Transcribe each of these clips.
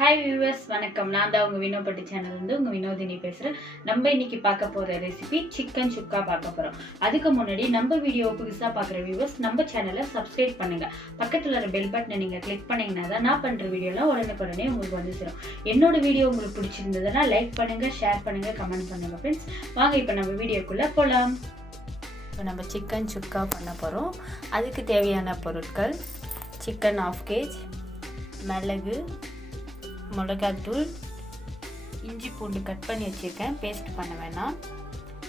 Hi viewers, வணக்கம். நான் தான் உங்கள் வினோ பட்டி சேனல்லேருந்து உங்கள் வினோதினி பேசுகிறேன். நம்ம இன்னைக்கு பார்க்க போகிற ரெசிபி சிக்கன் சுக்கா பார்க்க போகிறோம். அதுக்கு முன்னாடி நம்ம வீடியோ புதுசாக பார்க்குற வியூவர்ஸ் நம்ம சேனலை சப்ஸ்கிரைப் பண்ணுங்கள். பக்கத்தில் இருக்கிற பெல் பட்டனை நீங்கள் கிளிக் பண்ணிங்கன்னா தான் நான் பண்ணுற வீடியோலாம் உடனே உங்களுக்கு வந்து சேரும். என்னோட வீடியோ உங்களுக்கு பிடிச்சிருந்ததுன்னா லைக் பண்ணுங்கள், ஷேர் பண்ணுங்கள், கமெண்ட் பண்ணுங்கள் ஃப்ரெண்ட்ஸ். வாங்க இப்போ நம்ம வீடியோக்குள்ளே போகலாம். இப்போ நம்ம சிக்கன் சுக்கா பண்ண போகிறோம். அதுக்கு தேவையான பொருட்கள்: சிக்கன் 1/2 kg, மிளகு, மிளகாத்தூள், இஞ்சி பூண்டு கட் பண்ணி வச்சுருக்கேன், பேஸ்ட் பண்ண வேணாம்,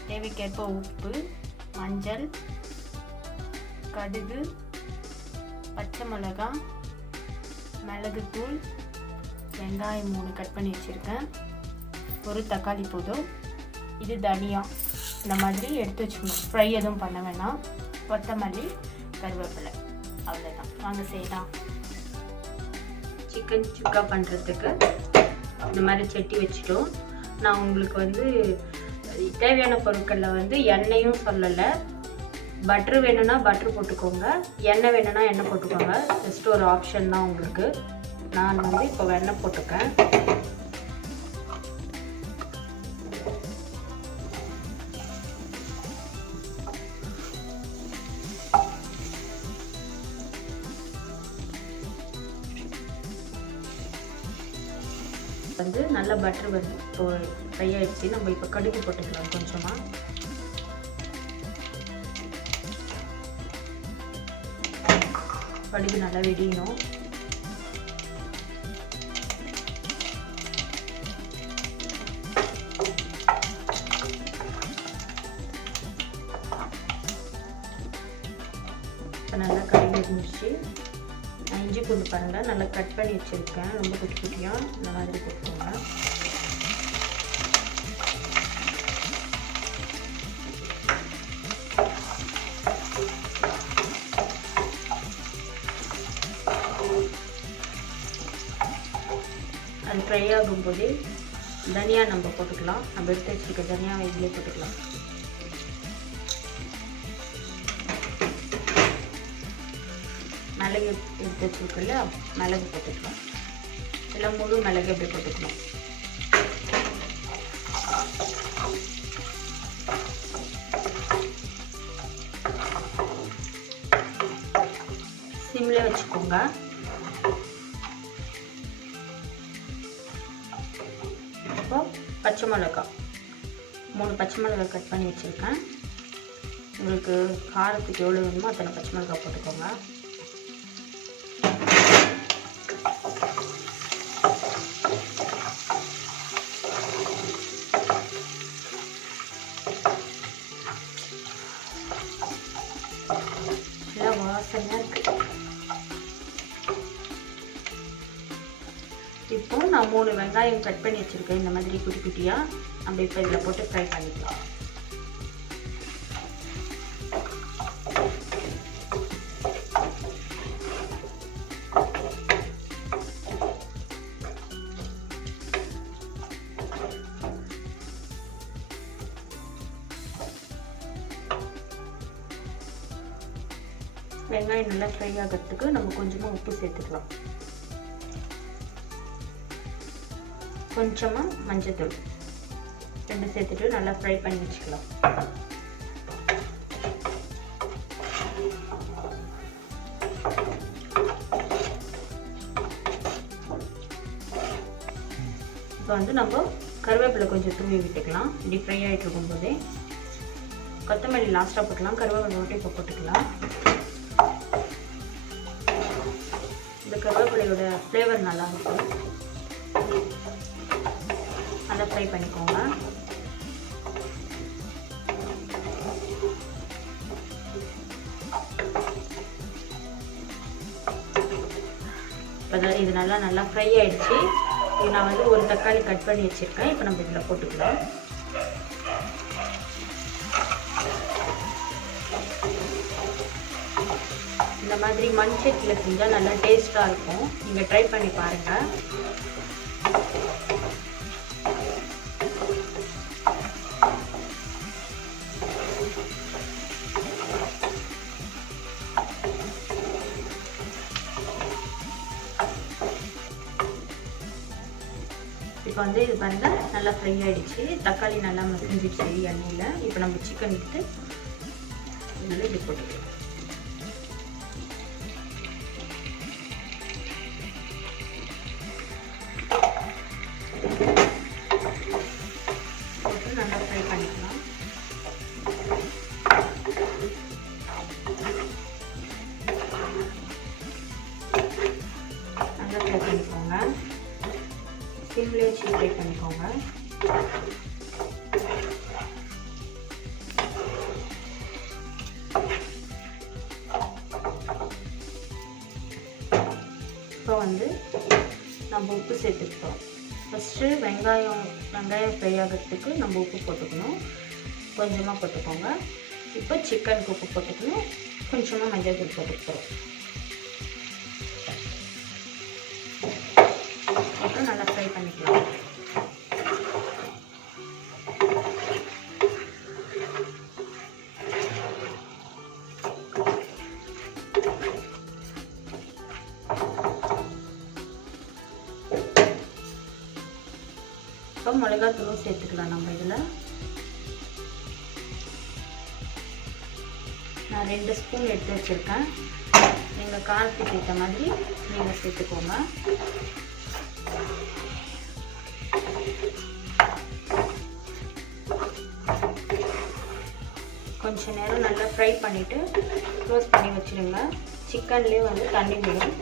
தேவைக்கேற்ப உப்பு, மஞ்சள், கடுகு, பச்சை மிளகாய், மிளகுத்தூள், வெங்காயம் 3 கட் பண்ணி வச்சுருக்கேன், ஒரு தக்காளி போதும். இது தனியா இந்த மாதிரி எடுத்து வச்சுக்கணும். ஃப்ரை எதுவும் பண்ண வேணாம். கொத்தமல்லி, கருவேப்பிலை, அவ்வளோதான். வாங்க செய்யலாம். சிக்கன் சுக்கா பண்ணுறதுக்கு இந்த மாதிரி சட்டி வச்சுட்டோம். நான் உங்களுக்கு தேவையான பொருட்களில் எண்ணெயும் சொல்லலை. பட்ரு வேணும்னா பட்ரு போட்டுக்கோங்க, எண்ணெய் வேணும்னா எண்ணெய் போட்டுக்கோங்க. ஜஸ்ட் ஒரு ஆப்ஷன் தான் உங்களுக்கு. நான் இப்போ எண்ணெய் போட்டுக்கேன். நல்லா பட்டர் இப்போ ஃப்ரை ஆயிடுச்சு. நம்ம இப்போ கடுகு போட்டுக்கலாம் கொஞ்சமாக. கடுகு நல்லா வெடியணும். இப்போ நல்லா கடுகு வெடிஞ்சிச்சு. இஞ்சி பூண்டு பாருங்கள், நல்லா கட் பண்ணி வச்சுருக்கேன். ரொம்ப குட்டி குட்டியாக இந்த மாதிரி போட்டுக்கோங்க. அது ஃப்ரை ஆகும்போது தனியா நம்ம போட்டுக்கலாம். நம்ம எடுத்து வச்சுருக்க தனியாவை இதிலே போட்டுக்கலாம். மிளகு எடுத்து வச்சுருக்குல்ல, மிளகு போட்டுக்கலாம். எல்லாம் முழு மிளகு எப்படி போட்டுக்கலாம். சிம்மில் வச்சுக்கோங்க. இப்போ பச்சை மிளகாய் 3 பச்சை மிளகாய் கட் பண்ணி வச்சுருக்கேன். உங்களுக்கு காரத்துக்கு எவ்வளோ வேணுமோ அத்தனை பச்சை மிளகாய் போட்டுக்கோங்க. வாசனையாக இருக்கு. இப்போ நான் 3 வெங்காயம் கட் பண்ணி வச்சுருக்கேன். இந்த மாதிரி குட்டி குட்டியாக நம்ம இப்போ இதில் போட்டு ஃப்ரை பண்ணிக்கலாம். வெங்காயம் நல்லா ஃப்ரை ஆகிறதுக்கு நம்ம கொஞ்சமாக உப்பு சேர்த்துக்கலாம். கொஞ்சமாக மஞ்சத்தூள் 2 சேர்த்துட்டு நல்லா ஃப்ரை பண்ணி வச்சுக்கலாம். இப்போ நம்ம கருவேப்பிலை கொஞ்சம் தூவி விட்டுக்கலாம். இப்படி ஃப்ரை ஆகிட்டு இருக்கும்போதே கொத்தமல்லி லாஸ்ட்டாக போட்டுக்கலாம். கருவேப்பிலை மட்டும் இப்போ போட்டுக்கலாம். இந்த கருவேப்பிலையோட ஃப்ளேவர் நல்லா இருக்கும். நல்லா ஃப்ரை பண்ணிக்கோங்க. இப்போ இது நல்லா ஃப்ரை ஆகிடுச்சு. இது நான் ஒரு தக்காளி கட் பண்ணி வச்சுருக்கேன். இப்போ நம்ம இதில் போட்டுக்கலாம். இந்த மாதிரி மண் சட்டியில் செஞ்சால் நல்லா டேஸ்ட்டாக இருக்கும். நீங்கள் ட்ரை பண்ணி பாருங்கள். வந்து இது பாருங்கள் நல்லா ஃப்ரை ஆகிடுச்சு. தக்காளி நல்லா மசிஞ்சிடுச்சு எண்ணெயில். இப்போ நம்ம சிக்கன் எடுத்து இதனால் இது போட்டுக்கலாம். போட்டு நல்லா ஃப்ரை பண்ணிக்கலாம். நல்லா ஃப்ரை பண்ணிக்கோங்க. சிம்லேயே வச்சு ஃப்ரை பண்ணிக்கோங்க. இப்போ வந்து நம்ம உப்பு சேர்த்துக்கிட்டோம். ஃபஸ்ட்டு வெங்காயம் ஃப்ரை ஆகிறதுக்கு நம்ம உப்பு போட்டுக்கணும். கொஞ்சமாக போட்டுக்கோங்க. இப்போ சிக்கனுக்கு உப்பு போட்டுக்கணும். கொஞ்சமாக மஞ்சள் தூள் போட்டுக்கிறோம். அப்புறம் நல்லா ஃப்ரை பண்ணிக்கலாம். இப்போ மிளகாத்தூளும் சேர்த்துக்கலாம். நம்ம இதில் நான் 2 ஸ்பூன் எடுத்து வச்சுருக்கேன். நீங்கள் காரத்துக்கு ஏற்ற மாதிரி நீங்கள் சேர்த்துக்கோங்க. கொஞ்ச நேரம் நல்லா ஃப்ரை பண்ணிவிட்டு க்ளோஸ் பண்ணி வச்சுருங்க. சிக்கன்லேயே வந்து தண்ணி விடும்.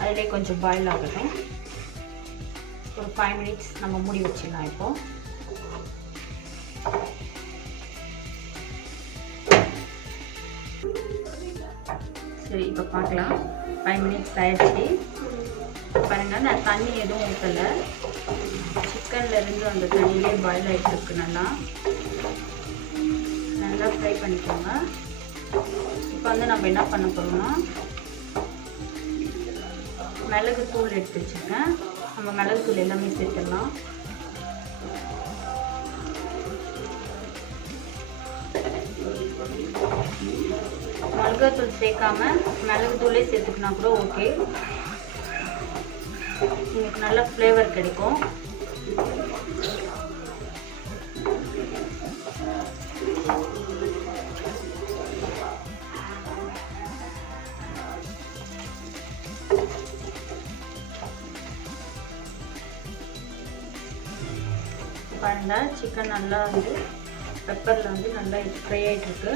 அதிலே கொஞ்சம் பாயில் ஆகட்டும். ஒரு 5 மினிட்ஸ் நம்ம மூடி வச்சிடலாம். இப்போது சரி, இப்போ பார்க்கலாம். 5 மினிட்ஸ் ஆயிடுச்சு. பாருங்கள், நான் தண்ணி எதுவும் ஊற்றலை. சிக்கன்லேருந்து அந்த தண்ணியிலே பாயில் ஆகிட்டு இருக்கு. நல்லா ஃப்ரை பண்ணிக்கோங்க. இப்போ வந்து நம்ம என்ன பண்ண போகிறோம்னா, மிளகு தூள் எடுத்து வச்சுருக்கேன். நம்ம மிளகு தூள் எல்லாமே சேர்த்துடலாம். மிளகாத்தூள் சேர்க்காம மிளகு தூளே சேர்த்துக்கினா கூட ஓகே. உங்களுக்கு நல்ல ஃப்ளேவர் கிடைக்கும். பாருங்க, சிக்கன் நல்லா வந்து பெப்பரில் வந்து நல்லா ஃப்ரை ஆகிட்டுருக்கு.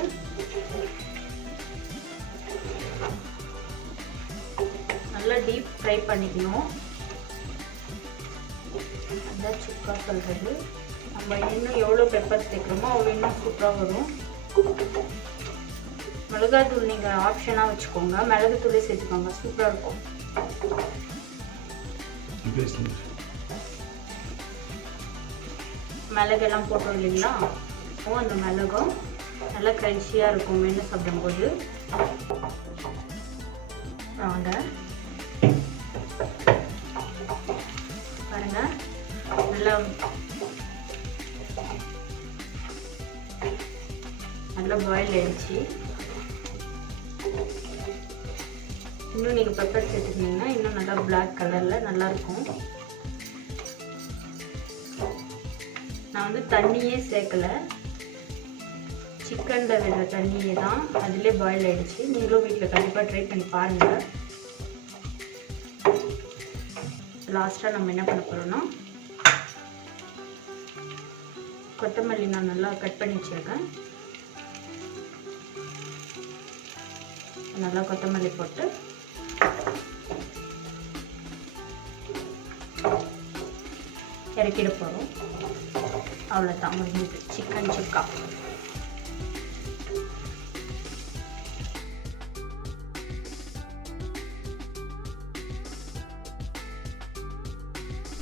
நல்லா டீப் ஃப்ரை பண்ணிக்கணும். அதான் சுக்கா சொல்கிறது. நம்ம இன்னும் எவ்வளோ பெப்பர் சேர்க்குறோமோ அவ்வளோ இன்னும் சூப்பராக வரும். மிளகாத்தூள் நீங்கள் ஆப்ஷனாக வச்சுக்கோங்க. மிளகுத்தூளே சேர்த்துக்கோங்க, சூப்பராக இருக்கும். மிளகெல்லாம் போட்டோம் இல்லைங்களா, அந்த மிளகும் நல்லா கிரன்ச்சியாக இருக்கும் மென்று சாப்பிடும்போது. வாங்க பாருங்க, நல்லா பாயில் ஆயிடுச்சு. இன்னும் நீங்கள் பெப்பர் சேர்த்துக்கிங்கன்னா இன்னும் நல்லா பிளாக் கலரில் நல்லாயிருக்கும். நான் வந்து தண்ணியே சேர்க்கலை, சிக்கனில் விடுற தண்ணியே தான், அதிலே பாயில் ஆகிடுச்சு. நீங்களும் வீட்டில் கண்டிப்பாக ட்ரை பண்ணி பாருங்கள். லாஸ்ட்டாக நம்ம என்ன பண்ண போகிறோம்னா, கொத்தமல்லி நான் நல்லா கட் பண்ணி வச்சுருக்கேன். நல்லா கொத்தமல்லி போட்டு இறக்கிட போகிறோம். அவ்வளோதான், முடிஞ்சது சிக்கன் சுக்கா.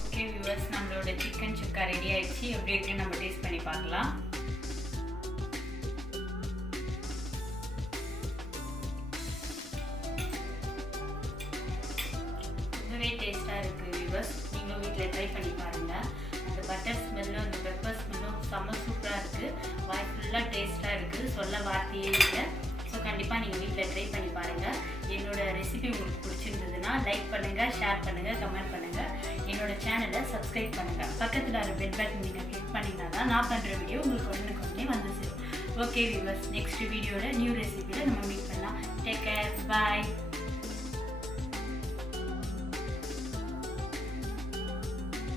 ஓகே வியூவர்ஸ், நம்மளோட சிக்கன் சுக்கா ரெடி ஆயிடுச்சு. எப்படி இருக்குன்னு நம்ம டேஸ்ட் பண்ணி பார்க்கலாம். ரொம்பவே டேஸ்ட்டாக இருக்குது வியூவர்ஸ். நீங்களும் வீட்டில் ட்ரை பண்ணி பாருங்கள். அந்த பட்டர் ஸ்மெல்லும் அந்த பெப்பர் ஸ்மெல்லும் செம்ம சூப்பராக இருக்குது. வாய் ஃபுல்லாக டேஸ்ட்டாக இருக்குது, சொல்ல வார்த்தையே இல்லை. ஸோ கண்டிப்பாக நீங்கள் வீட்டில் ட்ரை பண்ணி பாருங்கள். என்னோட ரெசிபி உங்களுக்கு பிடிச்சிருந்ததுன்னா லைக் பண்ணுங்கள், ஷேர் பண்ணுங்கள், கமெண்ட் பண்ணுங்கள். என்னோட என்னோட சேனலை சப்ஸ்கிரைப் பண்ணுங்கள். பக்கத்தில் வர பெல் பட்டன் நீங்கள் கிளிக் பண்ணிங்கன்னா தான் நான் பண்ணுற வீடியோ உங்களுக்கு உடனுக்குடனே வந்து சேரும். ஓகே வியூவர்ஸ், நெக்ஸ்ட் வீடியோவில் நியூ ரெசிபியில் நம்ம மீட் பண்ணலாம். டேக் கேர், பாய்.